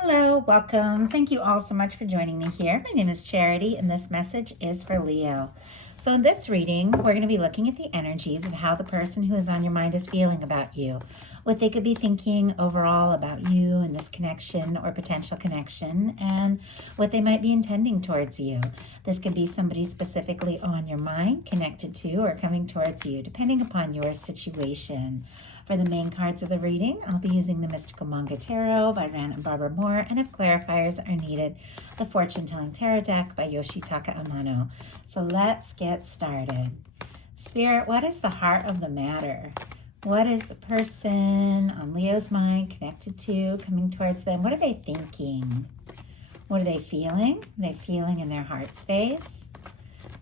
Hello, welcome. Thank you all so much for joining me here. My name is Charity, and this message is for Leo. So, in this reading, we're going to be looking at the energies of how the person who is on your mind is feeling about you, what they could be thinking overall about you and this connection or potential connection, and what they might be intending towards you. This could be somebody specifically on your mind, connected to, or coming towards you, depending upon your situation. For the main cards of the reading, I'll be using the Mystical Manga Tarot by Ran and Barbara Moore, and if clarifiers are needed, the Fortune Telling Tarot Deck by Yoshitaka Amano. So let's get started. Spirit, what is the heart of the matter? What is the person on Leo's mind connected to, coming towards them? What are they thinking? What are they feeling? Are they feeling in their heart space?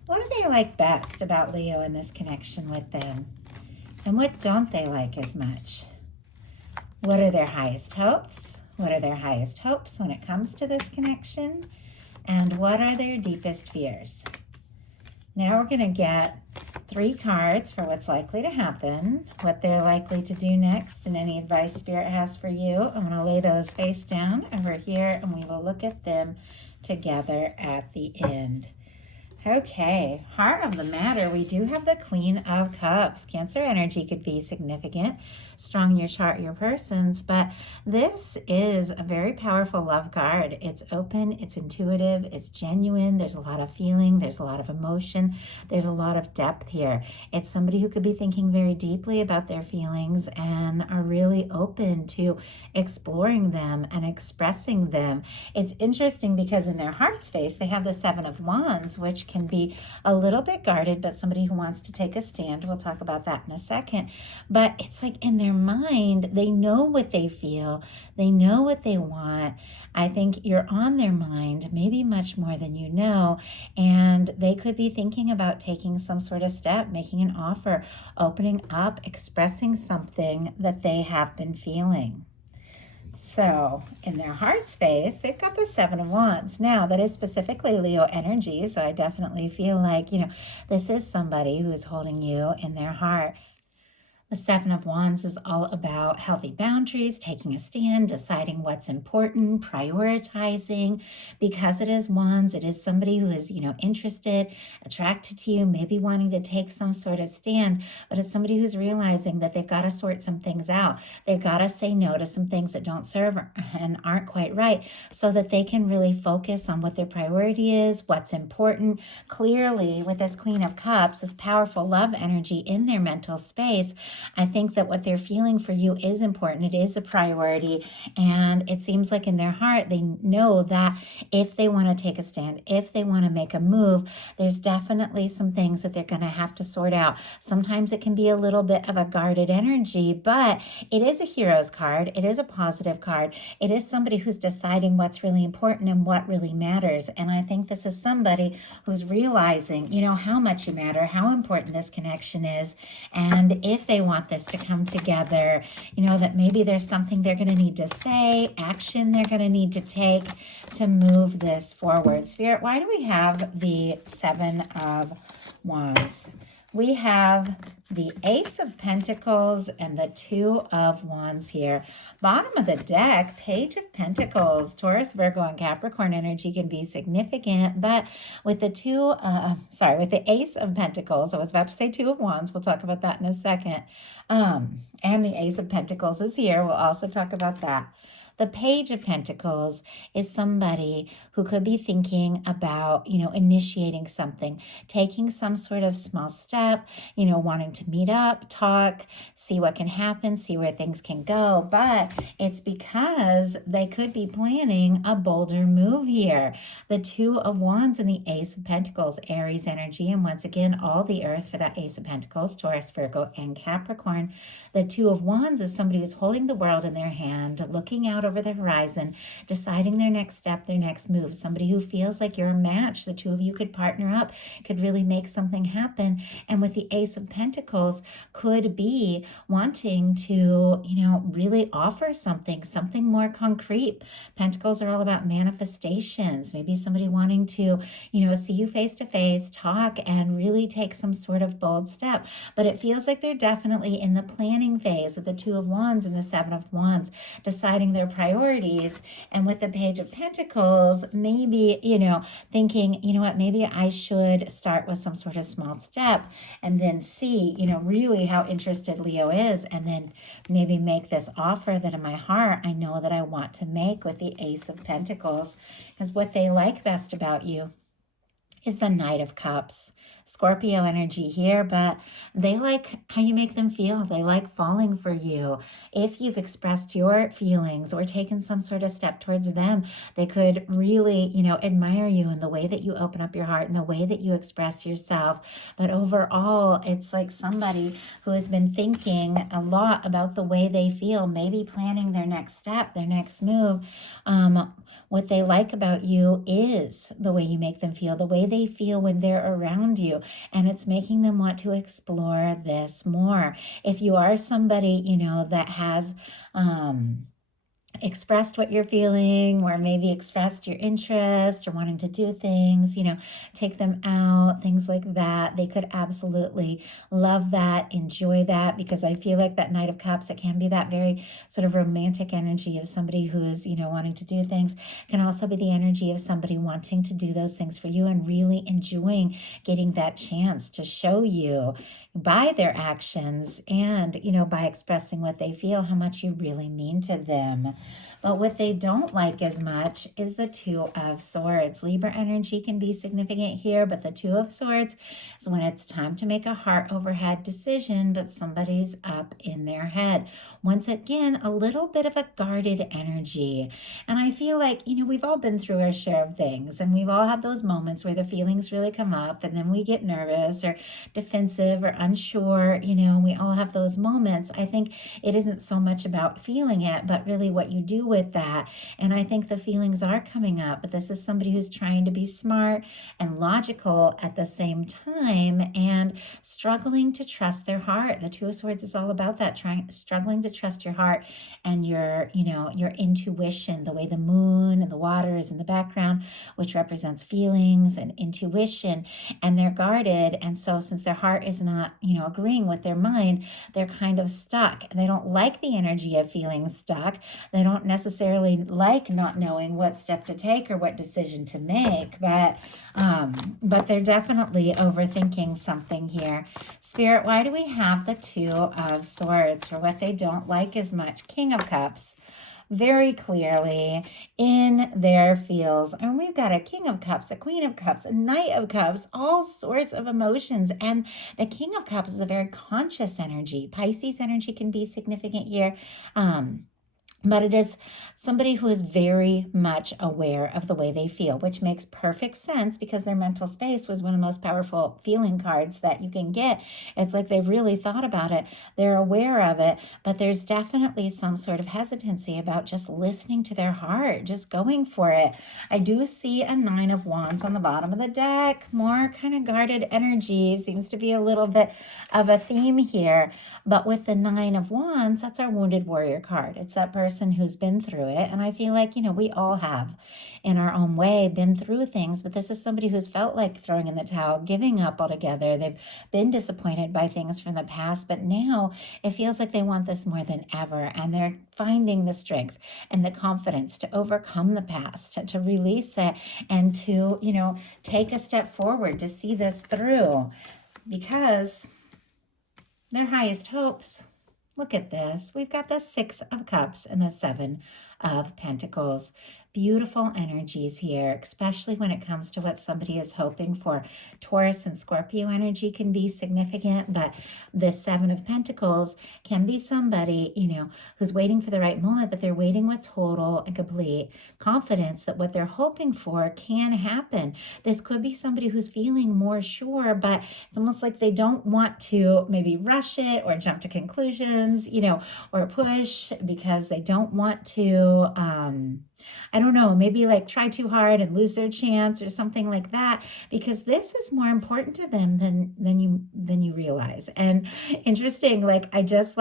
What do they like best about Leo and this connection with them? And what don't they like as much? What are their highest hopes? What are their highest hopes when it comes to this connection? And what are their deepest fears? Now we're going to get 3 cards for what's likely to happen, what they're likely to do next, and any advice Spirit has for you. I'm going to lay those face down over here, and we will look at them together at the end. Okay, heart of the matter, we do have the Queen of Cups. Cancer energy could be significant, strong in your chart, your persons, but this is a very powerful love card. It's open, it's intuitive, it's genuine. There's a lot of feeling, there's a lot of emotion, there's a lot of depth here. It's somebody who could be thinking very deeply about their feelings and are really open to exploring them and expressing them. It's interesting because in their heart space, they have the 7 of Wands, which can be a little bit guarded, but somebody who wants to take a stand. We'll talk about that in a second. But it's like in their mind, they know what they feel. They know what they want. I think you're on their mind, maybe much more than you know, and they could be thinking about taking some sort of step, making an offer, opening up, expressing something that they have been feeling. So in their heart space, they've got the 7 of Wands. Now, that is specifically Leo energy, so I definitely feel like, this is somebody who is holding you in their heart. The 7 of Wands is all about healthy boundaries, taking a stand, deciding what's important, prioritizing. Because it is Wands, it is somebody who is, interested, attracted to you, maybe wanting to take some sort of stand, but it's somebody who's realizing that they've got to sort some things out. They've got to say no to some things that don't serve and aren't quite right so that they can really focus on what their priority is, what's important. Clearly, with this Queen of Cups, this powerful love energy in their mental space, I think that what they're feeling for you is important. It is a priority. And it seems like in their heart, they know that if they want to take a stand, if they want to make a move, there's definitely some things that they're going to have to sort out. Sometimes it can be a little bit of a guarded energy, but it is a hero's card. It is a positive card. It is somebody who's deciding what's really important and what really matters. And I think this is somebody who's realizing, how much you matter, how important this connection is. And if they want this to come together, that maybe there's something they're going to need to say, action they're going to need to take to move this forward. Spirit, why do we have the 7 of Wands? We have the Ace of Pentacles and the 2 of Wands here. Bottom of the deck, Page of Pentacles. Taurus, Virgo, and Capricorn energy can be significant, but with the with the Ace of Pentacles, I was about to say 2 of Wands. We'll talk about that in a second. And the Ace of Pentacles is here. We'll also talk about that. The Page of Pentacles is somebody who could be thinking about, initiating something, taking some sort of small step, wanting to meet up, talk, see what can happen, see where things can go. But it's because they could be planning a bolder move here. The 2 of Wands and the Ace of Pentacles, Aries energy, and once again, all the earth for that Ace of Pentacles, Taurus, Virgo, and Capricorn. The 2 of Wands is somebody who's holding the world in their hand, looking out over the horizon, deciding their next step, their next move. Somebody who feels like you're a match. The 2 of you could partner up, could really make something happen. And with the Ace of Pentacles, could be wanting to, really offer something more concrete. Pentacles are all about manifestations. Maybe somebody wanting to, see you face to face, talk, and really take some sort of bold step. But it feels like they're definitely in the planning phase of the 2 of Wands and the 7 of Wands, deciding their priorities. And with the Page of Pentacles, maybe, thinking, what, maybe I should start with some sort of small step and then see, really how interested Leo is, and then maybe make this offer that in my heart I know that I want to make with the Ace of Pentacles. Because what they like best about you is the Knight of Cups. Scorpio energy here, but they like how you make them feel. They like falling for you. If you've expressed your feelings or taken some sort of step towards them, they could really, admire you in the way that you open up your heart and the way that you express yourself. But overall, it's like somebody who has been thinking a lot about the way they feel, maybe planning their next step, their next move. What they like about you is the way you make them feel, the way they feel when they're around you. And it's making them want to explore this more. If you are somebody, that has expressed what you're feeling, or maybe expressed your interest or wanting to do things, take them out, things like that. They could absolutely love that, enjoy that, because I feel like that Knight of Cups, it can be that very sort of romantic energy of somebody who is, wanting to do things. Can also be the energy of somebody wanting to do those things for you and really enjoying getting that chance to show you by their actions and, by expressing what they feel, how much you really mean to them. But what they don't like as much is the Two of Swords. Libra energy can be significant here, but the Two of Swords is when it's time to make a heart over head decision, but somebody's up in their head. Once again, a little bit of a guarded energy. And I feel like, we've all been through our share of things, and we've all had those moments where the feelings really come up, and then we get nervous or defensive or unsure. We all have those moments. I think it isn't so much about feeling it, but really what you do with that. And I think the feelings are coming up, but this is somebody who's trying to be smart and logical at the same time and struggling to trust their heart. The Two of Swords is all about that, struggling to trust your heart and your intuition, the way the moon and the water is in the background, which represents feelings and intuition, and they're guarded. And so since their heart is not, agreeing with their mind, they're kind of stuck. They don't like the energy of feeling stuck. They don't necessarily like not knowing what step to take or what decision to make, but they're definitely overthinking something here. Spirit, why do we have the Two of Swords for what they don't like as much? King of Cups. Very clearly in their feels. And we've got a King of Cups, a Queen of Cups, a Knight of Cups, all sorts of emotions. And the King of Cups is a very conscious energy. Pisces energy can be significant here. But it is somebody who is very much aware of the way they feel, which makes perfect sense because their mental space was one of the most powerful feeling cards that you can get. It's like they've really thought about it. They're aware of it, but there's definitely some sort of hesitancy about just listening to their heart, just going for it. I do see a Nine of Wands on the bottom of the deck. More kind of guarded energy. Seems to be a little bit of a theme here. But with the Nine of Wands, that's our Wounded Warrior card. It's that person who's been through it. And I feel like, we all have in our own way been through things, but this is somebody who's felt like throwing in the towel, giving up altogether. They've been disappointed by things from the past, but now it feels like they want this more than ever. And they're finding the strength and the confidence to overcome the past, to release it, and to, take a step forward to see this through, because their highest hopes. Look at this. We've got the Six of Cups and the Seven of Pentacles. Beautiful energies here, especially when it comes to what somebody is hoping for. Taurus and Scorpio energy can be significant, but the Seven of Pentacles can be somebody, who's waiting for the right moment, but they're waiting with total and complete confidence that what they're hoping for can happen. This could be somebody who's feeling more sure, but it's almost like they don't want to maybe rush it or jump to conclusions, or push because they don't want to, I don't know, maybe like try too hard and lose their chance or something like that, because this is more important to them than you realize. And interesting, like I just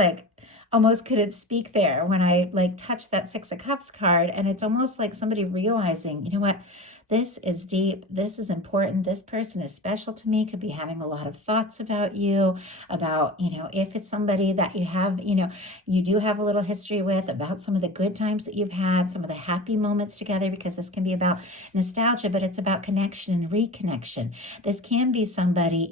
almost couldn't speak there when I touched that Six of Cups card, and it's almost like somebody realizing, you know what, This is deep. This is important. This person is special to me, could be having a lot of thoughts about you, about, if it's somebody that you have, you do have a little history with, about some of the good times that you've had, some of the happy moments together, because this can be about nostalgia, but it's about connection and reconnection. This can be somebody,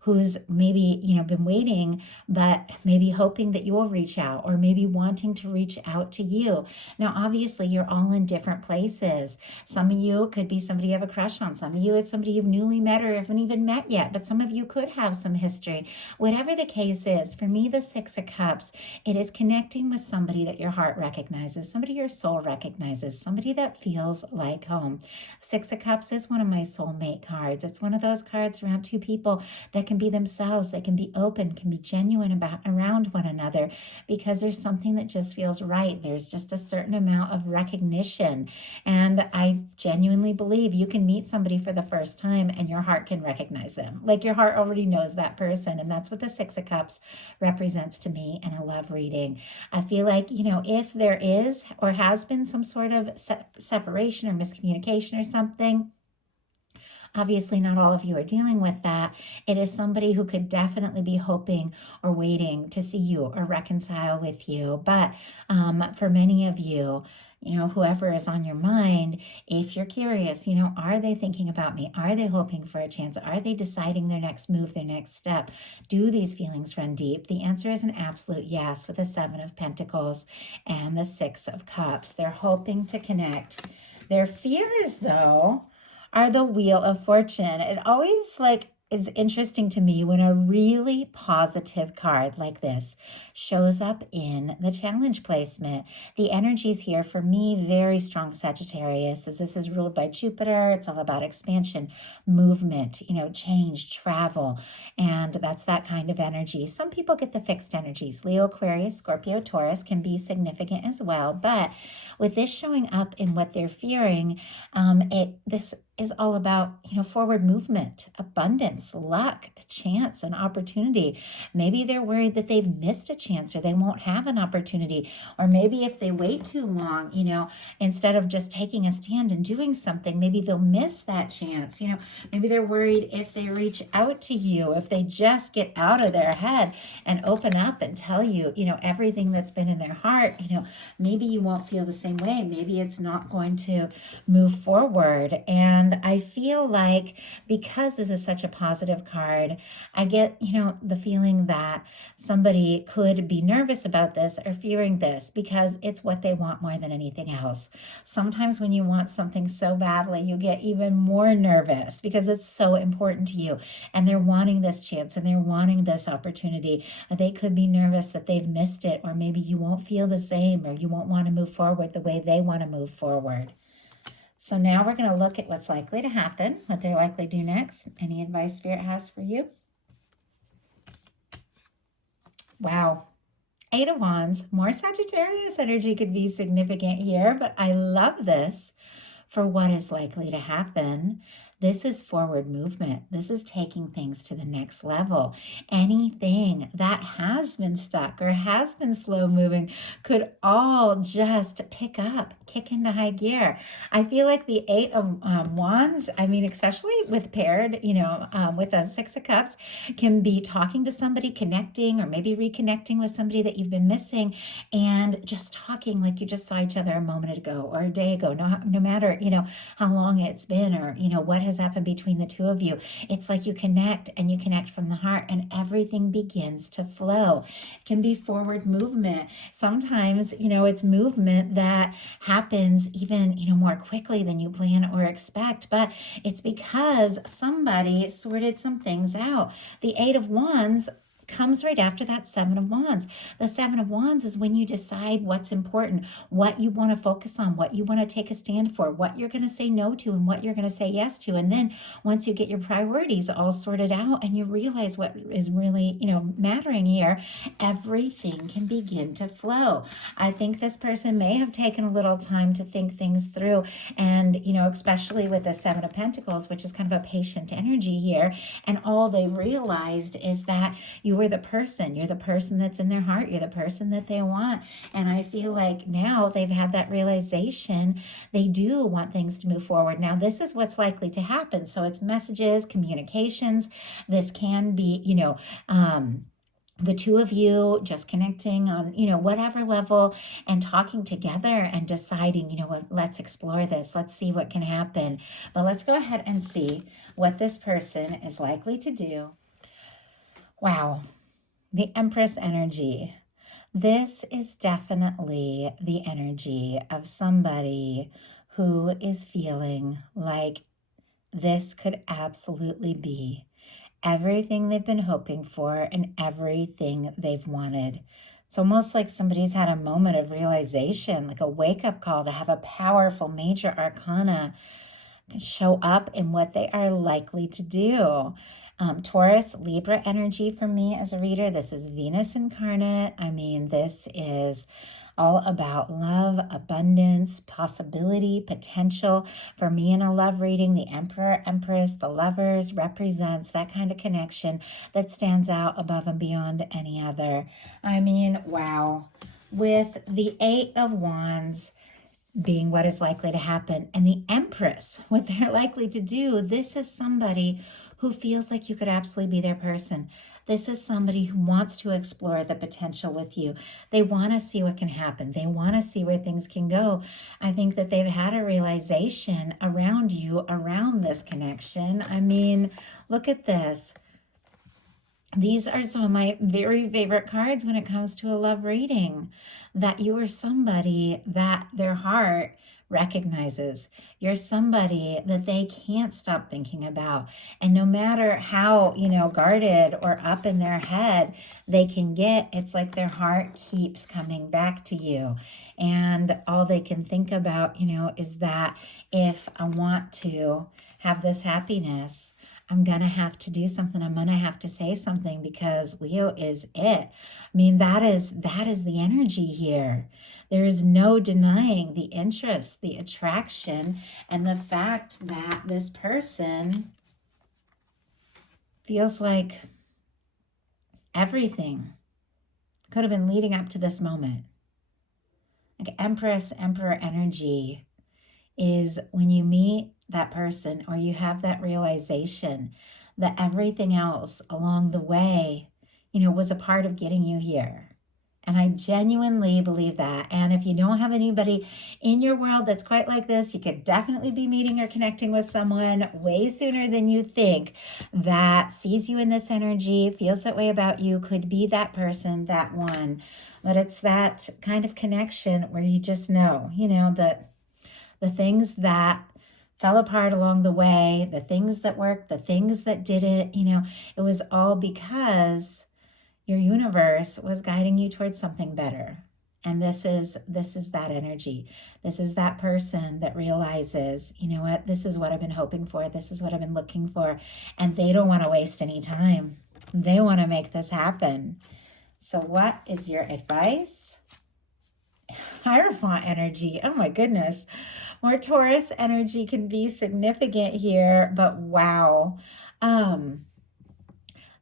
who's maybe, been waiting, but maybe hoping that you'll reach out, or maybe wanting to reach out to you. Now, obviously, you're all in different places. Some of you could be somebody you have a crush on. Some of you, it's somebody you've newly met or haven't even met yet, but some of you could have some history. Whatever the case is, for me, the Six of Cups, it is connecting with somebody that your heart recognizes, somebody your soul recognizes, somebody that feels like home. Six of Cups is one of my soulmate cards. It's one of those cards around two people that can be themselves, that can be open, can be genuine around one another, because there's something that just feels right. There's just a certain amount of recognition. And I genuinely believe you can meet somebody for the first time and your heart can recognize them. Like your heart already knows that person. And that's what the Six of Cups represents to me in a love reading. I feel like, if there is or has been some sort of separation or miscommunication or something, obviously not all of you are dealing with that. It is somebody who could definitely be hoping or waiting to see you or reconcile with you. But for many of you, whoever is on your mind, if you're curious, are they thinking about me? Are they hoping for a chance? Are they deciding their next move, their next step? Do these feelings run deep? The answer is an absolute yes, with the Seven of Pentacles and the Six of Cups. They're hoping to connect. Their fears, though, are the Wheel of Fortune. It always is interesting to me when a really positive card like this shows up in the challenge placement. The energies here, for me, very strong Sagittarius, as this is ruled by Jupiter. It's all about expansion, movement, change, travel, and that's that kind of energy. Some people get the fixed energies. Leo, Aquarius, Scorpio, Taurus can be significant as well, but with this showing up in what they're fearing, this is all about, forward movement, abundance, luck, a chance, an opportunity. Maybe they're worried that they've missed a chance or they won't have an opportunity. Or maybe if they wait too long, instead of just taking a stand and doing something, maybe they'll miss that chance. Maybe they're worried if they reach out to you, if they just get out of their head and open up and tell you, everything that's been in their heart, maybe you won't feel the same way. Maybe it's not going to move forward. And I feel like because this is such a positive card, I get, the feeling that somebody could be nervous about this or fearing this because it's what they want more than anything else. Sometimes when you want something so badly, you get even more nervous because it's so important to you and they're wanting this chance and they're wanting this opportunity. They could be nervous that they've missed it, or maybe you won't feel the same, or you won't want to move forward the way they want to move forward. So now we're going to look at what's likely to happen, what they're likely to do next. Any advice Spirit has for you? Wow. Eight of Wands. More Sagittarius energy could be significant here, but I love this for what is likely to happen. This is forward movement. This is taking things to the next level. Anything that has been stuck or has been slow moving could all just pick up, kick into high gear. I feel like the Eight of Wands, especially with paired, with a Six of Cups, can be talking to somebody, connecting, or maybe reconnecting with somebody that you've been missing, and just talking like you just saw each other a moment ago or a day ago, no matter, how long it's been, or, what has happened between the two of you. It's like you connect from the heart and everything begins to flow. It can be forward movement. Sometimes, it's movement that happens even, more quickly than you plan or expect, but it's because somebody sorted some things out. The Eight of Wands comes right after that Seven of Wands. The Seven of Wands is when you decide what's important, what you want to focus on, what you want to take a stand for, what you're going to say no to and what you're going to say yes to. And then once you get your priorities all sorted out and you realize what is really, mattering here, everything can begin to flow. I think this person may have taken a little time to think things through, and, especially with the Seven of Pentacles, which is kind of a patient energy here. And all they realized is that you you are the person. You're the person that's in their heart. You're the person that they want. And I feel like now they've had that realization. They do want things to move forward. Now, this is what's likely to happen. So it's messages, communications. This can be, the two of you just connecting on, whatever level and talking together and deciding, what, let's explore this. Let's see what can happen. But let's go ahead and see what this person is likely to do. Wow. The Empress energy. This is definitely the energy of somebody who is feeling like this could absolutely be everything they've been hoping for and everything they've wanted. It's almost like somebody's had a moment of realization, like a wake-up call to have a powerful major arcana show up in what they are likely to do. Taurus, Libra energy for me as a reader. This is Venus incarnate. I mean, this is all about love, abundance, possibility, potential. For me in a love reading, the Emperor, Empress, the Lovers represents that kind of connection that stands out above and beyond any other. I mean, wow. With the Eight of Wands being what is likely to happen, and the Empress, what they're likely to do, this is somebody who feels like you could absolutely be their person. This is somebody who wants to explore the potential with you. They want to see what can happen. They want to see where things can go. I think that they've had a realization around you, around this connection. I mean, look at this. These are some of my very favorite cards when it comes to a love reading, that you are somebody that their heart recognizes. You're somebody that they can't stop thinking about. And no matter how, guarded or up in their head they can get, it's like their heart keeps coming back to you. And all they can think about, is that if I want to have this happiness, I'm going to have to do something. I'm going to have to say something, because Leo is it. I mean, that is the energy here. There is no denying the interest, the attraction, and the fact that this person feels like everything could have been leading up to this moment. Like Empress, Emperor energy is when you meet that person, or you have that realization that everything else along the way, was a part of getting you here. And I genuinely believe that. And if you don't have anybody in your world that's quite like this, you could definitely be meeting or connecting with someone way sooner than you think that sees you in this energy, feels that way about you, could be that person, that one. But it's that kind of connection where you just know, that the things that fell apart along the way, the things that worked, the things that didn't, it was all because your universe was guiding you towards something better. And this is that energy. This is that person that realizes, what, this is what I've been hoping for. This is what I've been looking for. And they don't want to waste any time. They want to make this happen. So what is your advice? Hierophant energy. Oh my goodness. More Taurus energy can be significant here, but wow.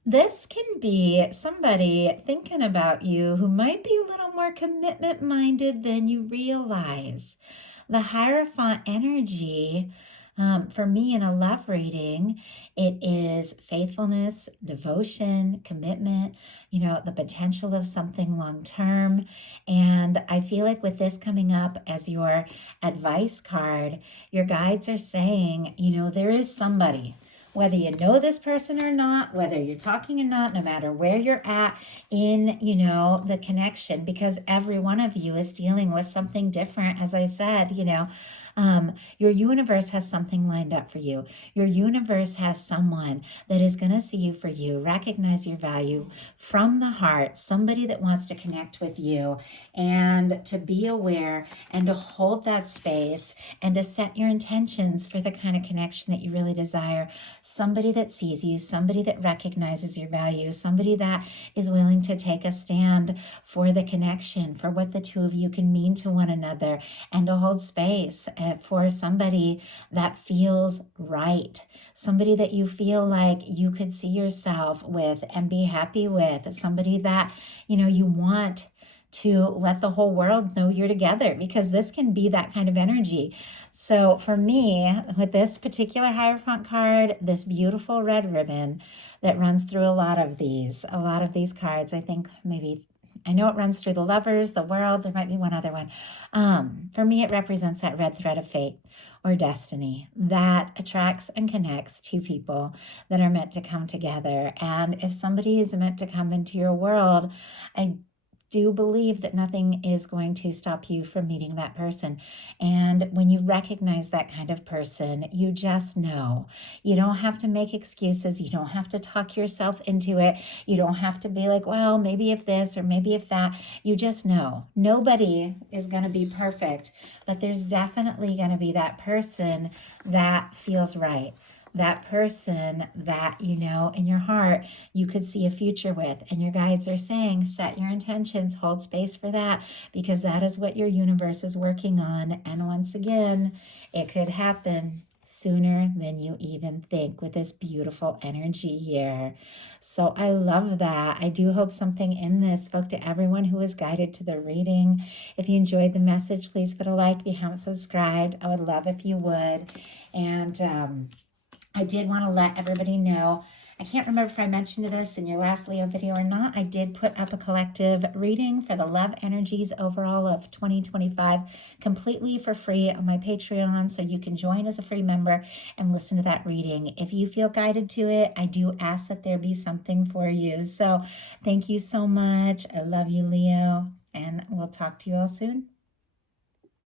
This can be somebody thinking about you who might be a little more commitment minded than you realize. The Hierophant energy, for me in a love reading, it is faithfulness, devotion, commitment, the potential of something long term. And I feel like with this coming up as your advice card, your guides are saying, there is somebody, whether you know this person or not, whether you're talking or not, no matter where you're at in, the connection, because every one of you is dealing with something different. As I said, your universe has something lined up for you. Your universe has someone that is going to see you for you, recognize your value from the heart, somebody that wants to connect with you, and to be aware and to hold that space and to set your intentions for the kind of connection that you really desire. Somebody that sees you, somebody that recognizes your value, somebody that is willing to take a stand for the connection, for what the two of you can mean to one another, and to hold space for somebody that feels right, somebody that you feel like you could see yourself with and be happy with, somebody that, you want to let the whole world know you're together, because this can be that kind of energy. So for me, with this particular Hierophant card, this beautiful red ribbon that runs through a lot of these cards, I think I know it runs through the Lovers, the World, there might be one other one. For me, it represents that red thread of fate or destiny that attracts and connects two people that are meant to come together. And if somebody is meant to come into your world, I do believe that nothing is going to stop you from meeting that person. And when you recognize that kind of person, you just know. You don't have to make excuses. You don't have to talk yourself into it. You don't have to be like, well, maybe if this or maybe if that. You just know. Nobody is going to be perfect, but there's definitely going to be that person that feels right. That person that, in your heart, you could see a future with. And your guides are saying, set your intentions, hold space for that, because that is what your universe is working on. And once again, it could happen sooner than you even think with this beautiful energy here. So I love that. I do hope something in this spoke to everyone who was guided to the reading. If you enjoyed the message, please put a like. If you haven't subscribed, I would love if you would. And I did want to let everybody know, I can't remember if I mentioned this in your last Leo video or not. I did put up a collective reading for the love energies overall of 2025 completely for free on my Patreon, so you can join as a free member and listen to that reading. If you feel guided to it, I do ask that there be something for you. So thank you so much. I love you, Leo, and we'll talk to you all soon.